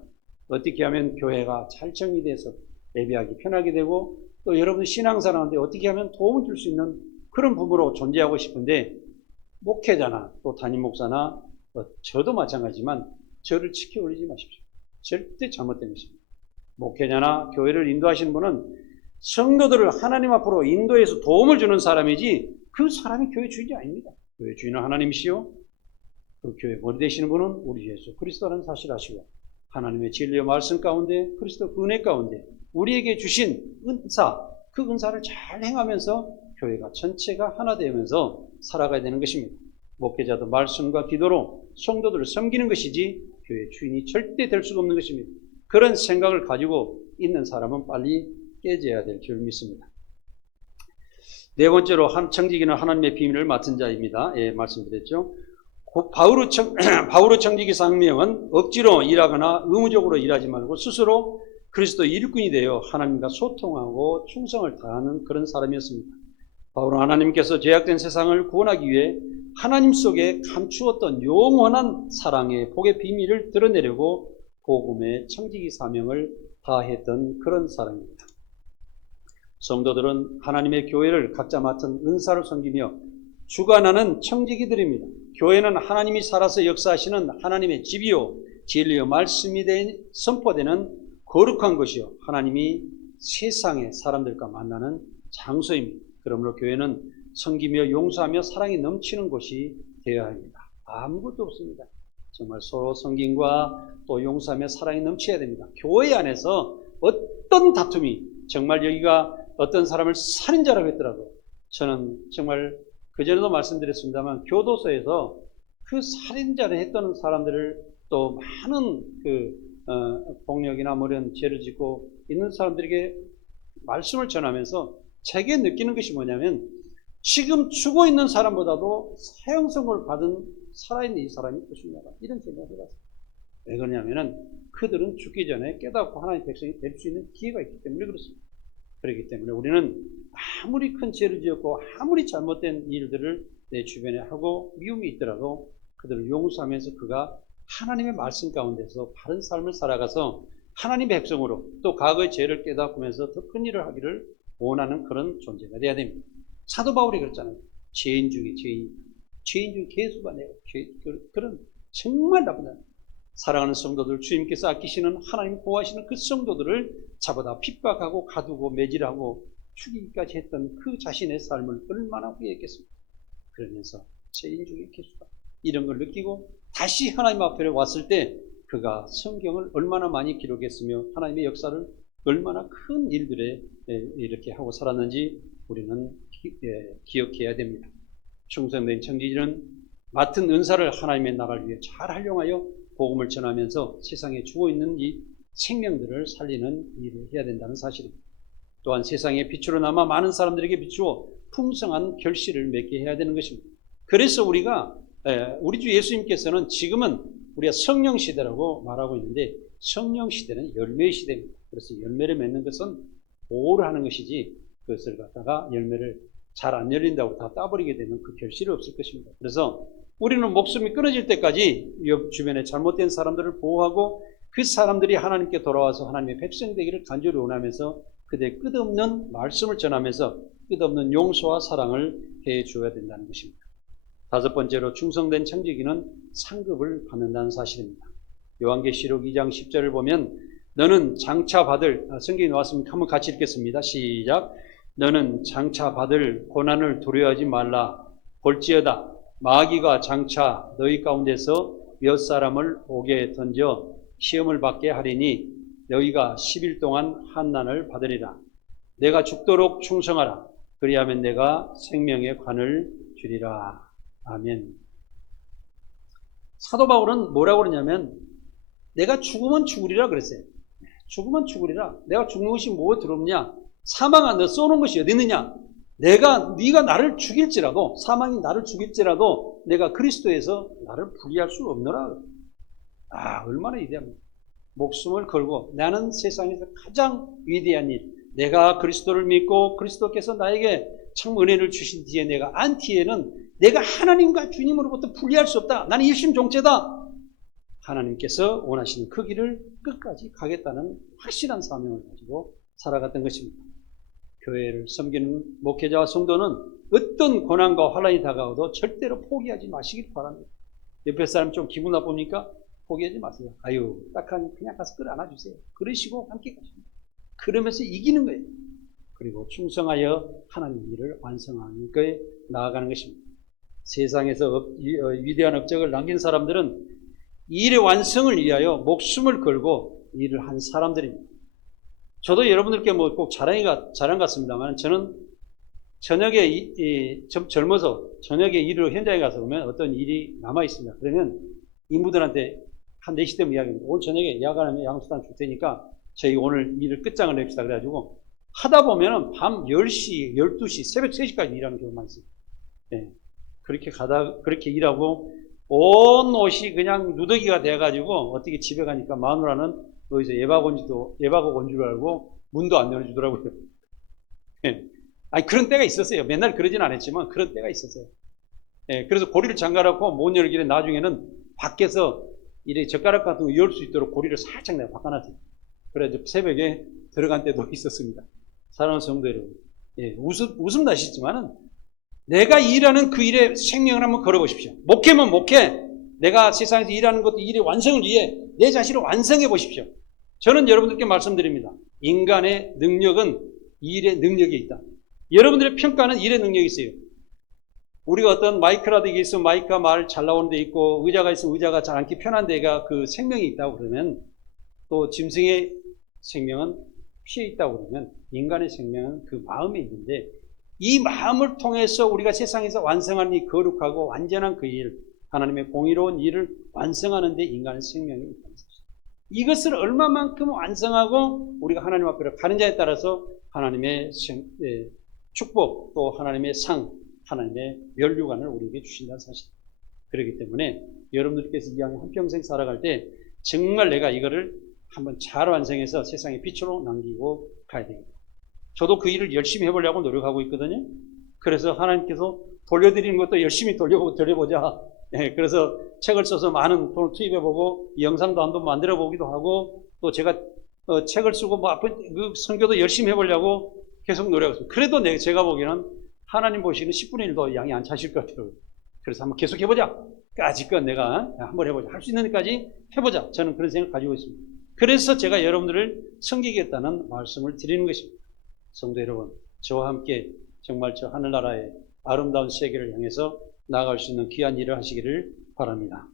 어떻게 하면 교회가 잘 정리돼서 예배하기 편하게 되고 또 여러분 신앙생활하는데 어떻게 하면 도움을 줄 수 있는 그런 부부로 존재하고 싶은데 목회자나 또 담임 목사나 저도 마찬가지지만 저를 지켜 올리지 마십시오. 절대 잘못된 것입니다. 목회자나 교회를 인도하시는 분은 성도들을 하나님 앞으로 인도해서 도움을 주는 사람이지 그 사람이 교회 주인이 아닙니다. 교회 주인은 하나님이시요 그 교회 머리 되시는 분은 우리 예수 그리스도라는 사실을 아시고 하나님의 진리의 말씀 가운데 그리스도 그 은혜 가운데 우리에게 주신 은사 그 은사를 잘 행하면서 교회가 전체가 하나 되면서 살아가야 되는 것입니다. 목회자도 말씀과 기도로 성도들을 섬기는 것이지 교회 주인이 절대 될 수가 없는 것입니다. 그런 생각을 가지고 있는 사람은 빨리 깨져야 될 줄 믿습니다. 네 번째로 청지기는 하나님의 비밀을 맡은 자입니다. 예, 말씀드렸죠. 바울의 청지기 상명은 억지로 일하거나 의무적으로 일하지 말고 스스로 그리스도 일꾼이 되어 하나님과 소통하고 충성을 다하는 그런 사람이었습니다. 바울은 하나님께서 죄악된 세상을 구원하기 위해 하나님 속에 감추었던 영원한 사랑의 복의 비밀을 드러내려고 복음의 청지기 사명을 다했던 그런 사람입니다. 성도들은 하나님의 교회를 각자 맡은 은사를 섬기며 주관하는 청지기들입니다. 교회는 하나님이 살아서 역사하시는 하나님의 집이요 진리의 말씀이 선포되는 거룩한 것이요 하나님이 세상의 사람들과 만나는 장소입니다. 그러므로 교회는 섬기며 용서하며 사랑이 넘치는 곳이 되어야 합니다. 아무것도 없습니다. 정말 서로 섬김과 또 용서하며 사랑이 넘쳐야 됩니다. 교회 안에서 어떤 다툼이 정말 여기가 어떤 사람을 살인자라고 했더라도 저는 정말 그전에도 말씀드렸습니다만 교도소에서 그 살인자를 했던 사람들을 또 많은 폭력이나 뭐 이런 죄를 짓고 있는 사람들에게 말씀을 전하면서 제게 느끼는 것이 뭐냐면 지금 죽어 있는 사람보다도 사형선고를 받은 살아있는 이 사람이 더 중요하다. 이런 생각을 해봤어요. 왜 그러냐면은 그들은 죽기 전에 깨닫고 하나님의 백성이 될 수 있는 기회가 있기 때문에 그렇습니다. 그렇기 때문에 우리는 아무리 큰 죄를 지었고 아무리 잘못된 일들을 내 주변에 하고 미움이 있더라도 그들을 용서하면서 그가 하나님의 말씀 가운데서 바른 삶을 살아가서 하나님의 백성으로 또 과거의 죄를 깨닫으면서 더 큰 일을 하기를 원하는 그런 존재가 되어야 됩니다. 사도 바울이 그랬잖아요. 죄인 중에 개수가 내가 그런 정말 나쁜 사람. 사랑하는 성도들, 주님께서 아끼시는 하나님 보호하시는 그 성도들을 잡아다 핍박하고 가두고 매질하고 죽이기까지 했던 그 자신의 삶을 얼마나 후회했겠습니까? 그러면서 죄인 중에 개수다. 이런 걸 느끼고 다시 하나님 앞에 왔을 때 그가 성경을 얼마나 많이 기록했으며 하나님의 역사를 얼마나 큰 일들에 이렇게 하고 살았는지 우리는 기억해야 됩니다. 충성된 청지기는 맡은 은사를 하나님의 나라를 위해 잘 활용하여 복음을 전하면서 세상에 죽어있는 이 생명들을 살리는 일을 해야 된다는 사실입니다. 또한 세상의 빛으로 남아 많은 사람들에게 비추어 풍성한 결실을 맺게 해야 되는 것입니다. 그래서 우리 주 예수님께서는 지금은 우리가 성령 시대라고 말하고 있는데 성령 시대는 열매의 시대입니다. 그래서 열매를 맺는 것은 보호를 하는 것이지 그것을 갖다가 열매를 잘 안 열린다고 다 따버리게 되면 그 결실이 없을 것입니다. 그래서 우리는 목숨이 끊어질 때까지 주변에 잘못된 사람들을 보호하고 그 사람들이 하나님께 돌아와서 하나님의 백성 되기를 간절히 원하면서 그들의 끝없는 말씀을 전하면서 끝없는 용서와 사랑을 해 주어야 된다는 것입니다. 다섯 번째로 충성된 청지기는 상급을 받는다는 사실입니다. 요한계시록 2장 10절을 보면 너는 장차 받을 성경이 나왔으니까 한번 같이 읽겠습니다. 시작. 너는 장차 받을 고난을 두려워하지 말라. 볼지어다 마귀가 장차 너희 가운데서 몇 사람을 옥에 던져 시험을 받게 하리니 너희가 10일 동안 환난을 받으리라. 내가 죽도록 충성하라. 그리하면 내가 생명의 관을 주리라. 아멘. 사도 바울은 뭐라고 그러냐면 내가 죽으면 죽으리라 그랬어요. 죽으면 죽으리라. 내가 죽는 것이 뭐 두렵냐? 사망아 너 쏘는 것이 어디 있느냐? 네가 나를 죽일지라도 사망이 나를 죽일지라도 내가 그리스도에서 나를 불리할 수 없노라. 얼마나 위대합니까? 목숨을 걸고 나는 세상에서 가장 위대한 일, 내가 그리스도를 믿고 그리스도께서 나에게 참 은혜를 주신 뒤에 내가 안티에는 내가 하나님과 주님으로부터 분리할 수 없다. 나는 일심종체다. 하나님께서 원하시는 그 길을 끝까지 가겠다는 확실한 사명을 가지고 살아갔던 것입니다. 교회를 섬기는 목회자와 성도는 어떤 고난과 환난이 다가와도 절대로 포기하지 마시길 바랍니다. 옆에 사람 좀 기분 나쁩니까? 포기하지 마세요. 그냥 가서 끌어안아주세요. 그러시고 함께 가십니다. 그러면서 이기는 거예요. 그리고 충성하여 하나님 일을 완성하는 것에 나아가는 것입니다. 세상에서 위대한 업적을 남긴 사람들은 이 일의 완성을 위하여 목숨을 걸고 일을 한 사람들입니다. 저도 여러분들께 꼭 자랑 같습니다만 저는 저녁에 좀 젊어서 저녁에 일을 현장에 가서 보면 어떤 일이 남아 있습니다. 그러면 인부들한테 한 4시 되면 이야기합니다. 오늘 저녁에 야간하면 양수단 줄 테니까 저희 오늘 일을 끝장을 냅시다. 그래가지고 하다 보면은 밤 10시, 12시, 새벽 3시까지 일하는 경우가 많습니다. 네. 그렇게 일하고 온 옷이 그냥 누더기가 돼가지고 어떻게 집에 가니까 마누라는 어디서 예바고 온 줄 알고 문도 안 열어주더라고요. 네. 그런 때가 있었어요. 맨날 그러진 않았지만 그런 때가 있었어요. 네. 그래서 고리를 잠가놓고 못 열기를 나중에는 밖에서 이래 젓가락 같은 거 열 수 있도록 고리를 살짝 내가 바꿔놨어요. 그래서 새벽에 들어간 때도 있었습니다. 사랑하는 성도 여러분, 웃음 나시지만은 내가 일하는 그 일에 생명을 한번 걸어보십시오. 목회면 목회, 내가 세상에서 일하는 것도 일의 완성을 위해 내 자신을 완성해 보십시오. 저는 여러분들께 말씀드립니다. 인간의 능력은 일의 능력이 있다. 여러분들의 평가는 일의 능력이 있어요. 우리가 어떤 마이크라도 이게 있으면 마이크가 말 잘 나오는 데 있고 의자가 있으면 의자가 잘 앉기 편한 데가 그 생명이 있다고 그러면 또 짐승의 생명은 피에 있다고 그러면 인간의 생명은 그 마음에 있는데 이 마음을 통해서 우리가 세상에서 완성하는 이 거룩하고 완전한 그 일, 하나님의 공의로운 일을 완성하는 데 인간의 생명이 있다는 것입니다. 이것을 얼마만큼 완성하고 우리가 하나님 앞으로 가는 자에 따라서 하나님의 축복 또 하나님의 상 하나님의 면류관을 우리에게 주신다는 사실. 그렇기 때문에 여러분들께서 이 땅에 한평생 살아갈 때 정말 내가 이거를 한번 잘 완성해서 세상의 빛으로 남기고 가야 됩니다. 저도 그 일을 열심히 해보려고 노력하고 있거든요. 그래서 하나님께서 돌려드리는 것도 열심히 돌려보자. 네, 그래서 책을 써서 많은 돈을 투입해보고 영상도 한번 만들어보기도 하고 또 제가 책을 쓰고 뭐 앞에 그 선교도 열심히 해보려고 계속 노력했습니다. 그래도 제가 보기에는 하나님 보시기는 10분의 1도 양이 안 차실 것 같아요. 그래서 한번 계속 해보자. 아직껏 내가 한번 해보자. 할 수 있는 데까지 해보자. 저는 그런 생각 가지고 있습니다. 그래서 제가 여러분들을 섬기겠다는 말씀을 드리는 것입니다. 성도 여러분, 저와 함께 정말 저 하늘나라의 아름다운 세계를 향해서 나아갈 수 있는 귀한 일을 하시기를 바랍니다.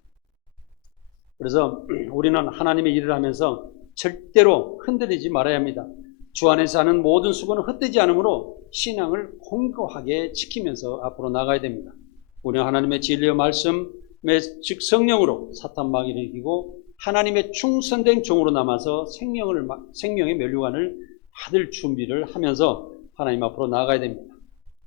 그래서 우리는 하나님의 일을 하면서 절대로 흔들리지 말아야 합니다. 주 안에서 하는 모든 수고는 헛되지 않으므로 신앙을 공고하게 지키면서 앞으로 나가야 됩니다. 우리는 하나님의 진리의 말씀의 즉 성령으로 사탄 마귀를 이기고 하나님의 충성된 종으로 남아서 생명의 면류관을 받을 준비를 하면서 하나님 앞으로 나아가야 됩니다.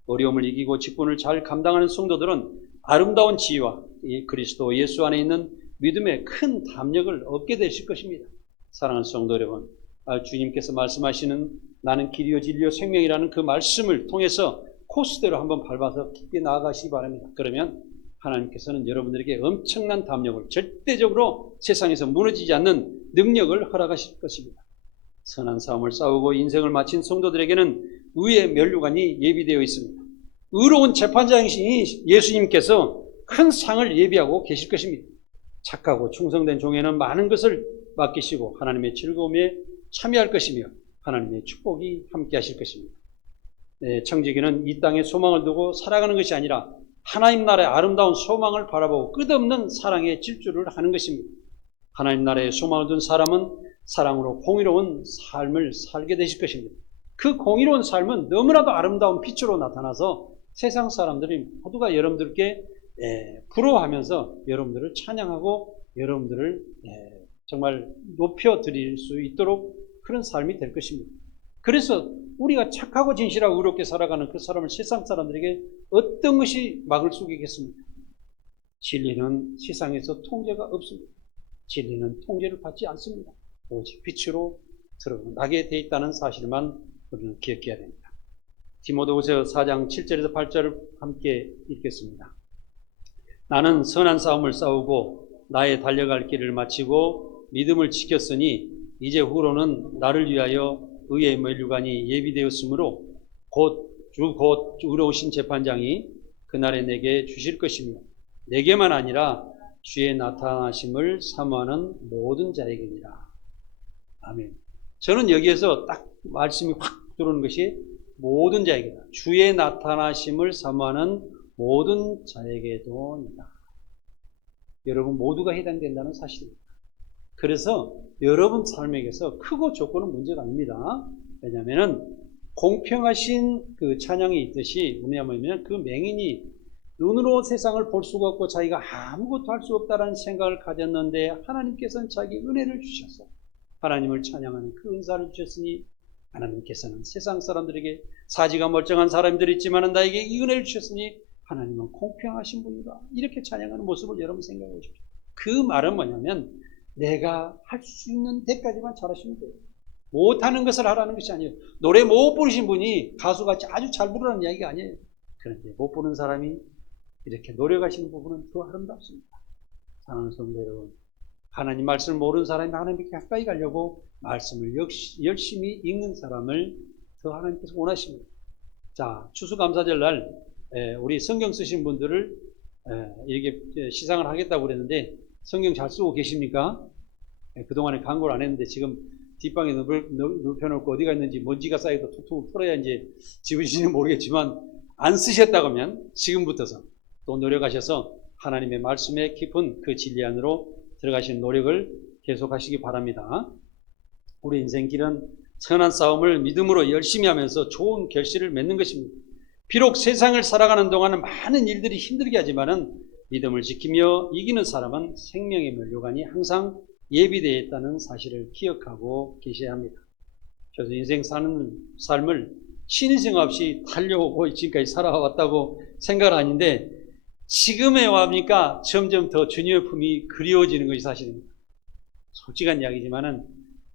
어려움을 이기고 직분을 잘 감당하는 성도들은 아름다운 지혜와 이 그리스도 예수 안에 있는 믿음의 큰 담력을 얻게 되실 것입니다. 사랑하는 성도 여러분, 주님께서 말씀하시는 나는 길이요 진리요 생명이라는 그 말씀을 통해서 코스대로 한번 밟아서 깊게 나아가시기 바랍니다. 그러면 하나님께서는 여러분들에게 엄청난 담력을 절대적으로 세상에서 무너지지 않는 능력을 허락하실 것입니다. 선한 싸움을 싸우고 인생을 마친 성도들에게는 의의 면류관이 예비되어 있습니다. 의로운 재판장이신 예수님께서 큰 상을 예비하고 계실 것입니다. 착하고 충성된 종에는 많은 것을 맡기시고 하나님의 즐거움에 참여할 것이며 하나님의 축복이 함께 하실 것입니다. 청지기는 이 땅에 소망을 두고 살아가는 것이 아니라 하나님 나라의 아름다운 소망을 바라보고 끝없는 사랑에 질주를 하는 것입니다. 하나님 나라에 소망을 둔 사람은 사랑으로 공의로운 삶을 살게 되실 것입니다. 그 공의로운 삶은 너무나도 아름다운 빛으로 나타나서 세상 사람들이 모두가 여러분들께 부러워하면서 여러분들을 찬양하고 여러분들을 정말 높여드릴 수 있도록 그런 삶이 될 것입니다. 그래서 우리가 착하고 진실하고 의롭게 살아가는 그 사람을 세상 사람들에게 어떤 것이 막을 수 있겠습니까? 진리는 세상에서 통제가 없습니다. 진리는 통제를 받지 않습니다. 오직 빛으로 드러나게 돼 있다는 사실만 우리는 기억해야 됩니다. 디모데후서 4장 7절에서 8절을 함께 읽겠습니다. 나는 선한 싸움을 싸우고 나의 달려갈 길을 마치고 믿음을 지켰으니 이제 후로는 나를 위하여 의의 면류관이 예비되었으므로 곧 의로우신 재판장이 그날에 내게 주실 것이며 내게만 아니라 주의 나타나심을 사모하는 모든 자에게니라. 아멘. 저는 여기에서 딱 말씀이 확 들어오는 것이 모든 자에게다. 주의 나타나심을 사모하는 모든 자에게도니다. 여러분 모두가 해당된다는 사실입니다. 그래서 여러분 삶에게서 크고 적고는 문제가 아닙니다. 왜냐하면 공평하신 그 찬양이 있듯이 뭐냐면 그 맹인이 눈으로 세상을 볼 수가 없고 자기가 아무것도 할 수 없다라는 생각을 가졌는데 하나님께서는 자기 은혜를 주셔서 하나님을 찬양하는 그 은사를 주셨으니 하나님께서는 세상 사람들에게 사지가 멀쩡한 사람들이 있지만 나에게 이 은혜를 주셨으니 하나님은 공평하신 분이다. 이렇게 찬양하는 모습을 여러분 생각해 보십시오. 그 말은 뭐냐면 내가 할 수 있는 데까지만 잘하시면 돼요. 못하는 것을 하라는 것이 아니에요. 노래 못 부르신 분이 가수같이 아주 잘 부르라는 이야기가 아니에요. 그런데 못 부르는 사람이 이렇게 노력하시는 부분은 더 아름답습니다. 사랑하는 성도 여러분, 하나님 말씀을 모르는 사람이 하나님께 가까이 가려고 말씀을 열심히 읽는 사람을 더 하나님께서 원하십니다. 자, 추수감사절날 우리 성경 쓰신 분들을 이렇게 시상을 하겠다고 그랬는데 성경 잘 쓰고 계십니까? 그동안에 광고를 안 했는데 지금 뒷방에 눕혀놓고 어디가 있는지 먼지가 쌓여도 툭툭 털어야 이제 집으시는지 모르겠지만 안 쓰셨다고 하면 지금부터서 또 노력하셔서 하나님의 말씀에 깊은 그 진리 안으로 들어가시는 노력을 계속하시기 바랍니다. 우리 인생길은 선한 싸움을 믿음으로 열심히 하면서 좋은 결실을 맺는 것입니다. 비록 세상을 살아가는 동안은 많은 일들이 힘들게 하지만은 믿음을 지키며 이기는 사람은 생명의 면류관이 항상 예비되어 있다는 사실을 기억하고 계셔야 합니다. 그래서 인생 사는 삶을 신의생 없이 달려오고 지금까지 살아왔다고 생각을 하는데 지금에 와보니까 점점 더 주님의 품이 그리워지는 것이 사실입니다. 솔직한 이야기지만은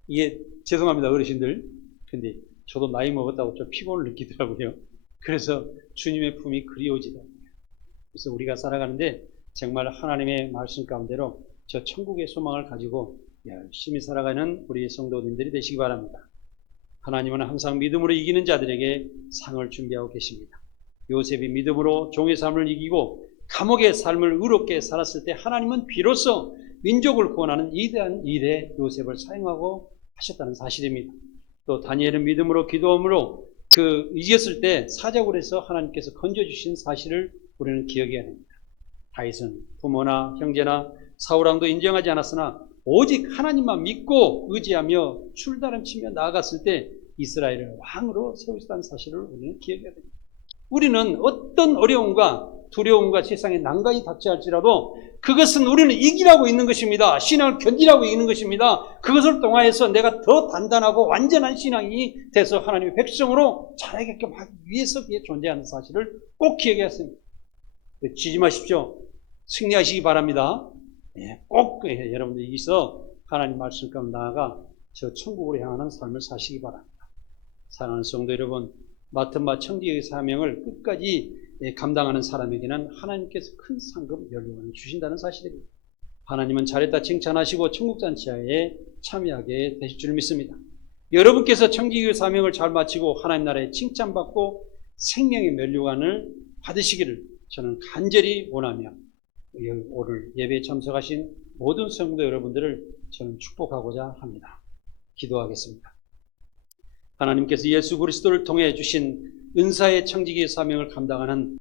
이게 죄송합니다 어르신들. 근데 저도 나이 먹었다고 좀 피곤을 느끼더라고요. 그래서 주님의 품이 그리워지더라고요. 그래서 우리가 살아가는데 정말 하나님의 말씀 가운데로 저 천국의 소망을 가지고 열심히 살아가는 우리 성도님들이 되시기 바랍니다. 하나님은 항상 믿음으로 이기는 자들에게 상을 준비하고 계십니다. 요셉이 믿음으로 종의 삶을 이기고 감옥의 삶을 의롭게 살았을 때 하나님은 비로소 민족을 구원하는 위대한 일에 요셉을 사용하고 하셨다는 사실입니다. 또 다니엘은 믿음으로 기도함으로 이겼을 때 사자굴에서 하나님께서 건져주신 사실을 우리는 기억해야 됩니다. 다윗은 부모나 형제나 사울왕도 인정하지 않았으나 오직 하나님만 믿고 의지하며 출다름치며 나아갔을 때 이스라엘을 왕으로 세우셨다는 사실을 우리는 기억해야 됩니다. 우리는 어떤 어려움과 두려움과 세상에 난관이 닥쳐할지라도 그것은 우리는 이기라고 있는 것입니다. 신앙을 견디라고 있는 것입니다. 그것을 통하여서 내가 더 단단하고 완전한 신앙이 돼서 하나님의 백성으로 자라게끔 하기 위해서 그게 존재하는 사실을 꼭 기억해야 합니다. 지지 마십시오. 승리하시기 바랍니다. 꼭 여러분들 여기서 하나님 말씀 가운데 나아가 저 천국으로 향하는 삶을 사시기 바랍니다. 사랑하는 성도 여러분, 맡은 바 청지기의 사명을 끝까지 감당하는 사람에게는 하나님께서 큰 상급 연료를 주신다는 사실입니다. 하나님은 잘했다 칭찬하시고 천국잔치에 참여하게 되실 줄 믿습니다. 여러분께서 청지기의 사명을 잘 마치고 하나님 나라에 칭찬받고 생명의 면류관을 받으시기를 저는 간절히 원하며 오늘 예배에 참석하신 모든 성도 여러분들을 저는 축복하고자 합니다. 기도하겠습니다. 하나님께서 예수 그리스도를 통해 주신 은사의 청지기의 사명을 감당하는